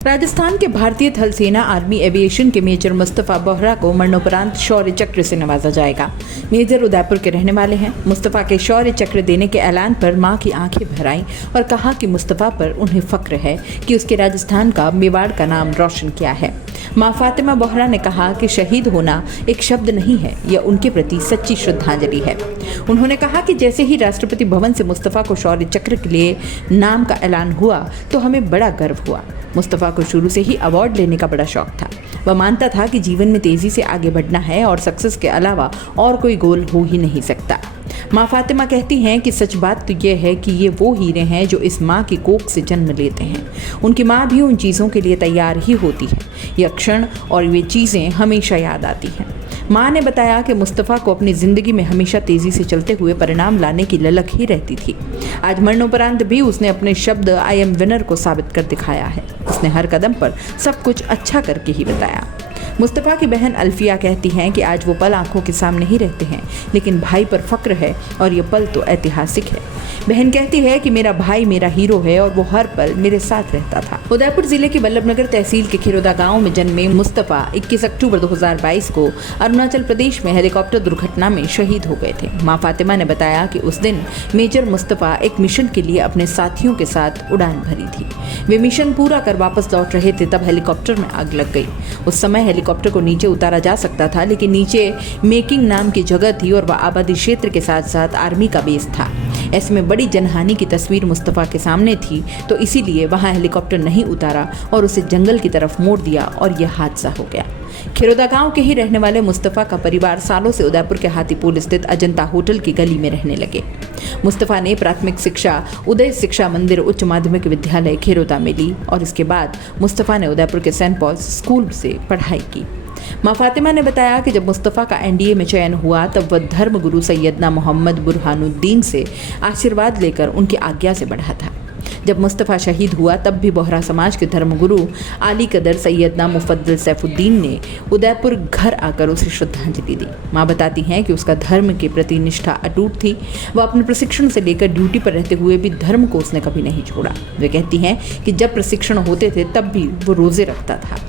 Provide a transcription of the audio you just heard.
राजस्थान के भारतीय थल सेना आर्मी एविएशन के मेजर मुस्तफा बोहरा को मरणोपरांत शौर्य चक्र से नवाजा जाएगा। मेजर उदयपुर के रहने वाले हैं। मुस्तफा के शौर्य चक्र देने के ऐलान पर मां की आंखें भर आईं और कहा कि मुस्तफा पर उन्हें फक्र है कि उसके राजस्थान का मेवाड़ का नाम रोशन किया है। मां फातिमा बोहरा ने कहा कि शहीद होना एक शब्द नहीं है, यह उनके प्रति सच्ची श्रद्धांजलि है। उन्होंने कहा कि जैसे ही राष्ट्रपति भवन से मुस्तफा को शौर्य चक्र के लिए नाम का ऐलान हुआ तो हमें बड़ा गर्व हुआ। मुस्तफा को शुरू से ही अवार्ड लेने का बड़ा शौक था। वह मानता था कि जीवन में तेजी से आगे बढ़ना है और सक्सेस के अलावा और कोई गोल हो ही नहीं सकता। मां फातिमा कहती हैं कि सच बात तो यह है कि ये वो हीरे हैं जो इस मां की कोख से जन्म लेते हैं। उनकी मां भी उन चीज़ों के लिए तैयार ही होती है। यह क्षण और ये चीज़ें हमेशा याद आती हैं। मां ने बताया कि मुस्तफा को अपनी ज़िंदगी में हमेशा तेज़ी से चलते हुए परिणाम लाने की ललक ही रहती थी। आज मरणोपरांत भी उसने अपने शब्द आई एम विनर को साबित कर दिखाया है। उसने हर कदम पर सब कुछ अच्छा करके ही बताया। मुस्तफा की बहन अल्फिया कहती हैं कि आज वो पल आंखों के सामने ही रहते हैं, लेकिन भाई पर फक्र है और ये पल तो ऐतिहासिक है। बहन कहती है कि मेरा भाई मेरा हीरो है और वो हर पल मेरे साथ रहता था। उदयपुर जिले के वल्लभनगर तहसील के खिरोदा गांव में जन्मे मुस्तफा 21 अक्टूबर 2022 को अरुणाचल प्रदेश में हेलीकॉप्टर दुर्घटना में शहीद हो गए थे। मां फातिमा ने बताया कि उस दिन मेजर मुस्तफा एक मिशन के लिए अपने साथियों के साथ उड़ान भरी थी। वे मिशन पूरा कर वापस लौट रहे थे, तब हेलीकॉप्टर में आग लग गई। उस समय हेलीकॉप्टर को नीचे उतारा जा सकता था, लेकिन नीचे मेकिंग नाम की जगह थी और वह आबादी क्षेत्र के साथ साथ आर्मी का बेस था। ऐसे में बड़ी जनहानि की तस्वीर मुस्तफा के सामने थी, तो इसीलिए वहां हेलीकॉप्टर नहीं उतारा और उसे जंगल की तरफ मोड़ दिया और यह हादसा हो गया। खिरोदा गांव के ही रहने वाले मुस्तफा का परिवार सालों से उदयपुर के हाथीपुल स्थित अजंता होटल की गली में रहने लगे। मुस्तफा ने प्राथमिक शिक्षा उदय शिक्षा मंदिर उच्च माध्यमिक विद्यालय खिरोदा में ली और इसके बाद मुस्तफा ने उदयपुर के सेंट पॉल्स स्कूल से पढ़ाई की। मां फातिमा ने बताया कि जब मुस्तफा का एनडीए में चयन हुआ तब वह धर्मगुरु सैयदना मोहम्मद बुरहानुद्दीन से आशीर्वाद लेकर उनकी आज्ञा से बढ़ा था। जब मुस्तफा शहीद हुआ तब भी बोहरा समाज के धर्मगुरु आली कदर सैयदना मुफद्दल सैफुद्दीन ने उदयपुर घर आकर उसे श्रद्धांजलि दी। मां बताती हैं कि उसका धर्म के प्रति निष्ठा अटूट थी। वह अपने प्रशिक्षण से लेकर ड्यूटी पर रहते हुए भी धर्म को उसने कभी नहीं छोड़ा। वे कहती हैं कि जब प्रशिक्षण होते थे तब भी वो रोजे रखता था।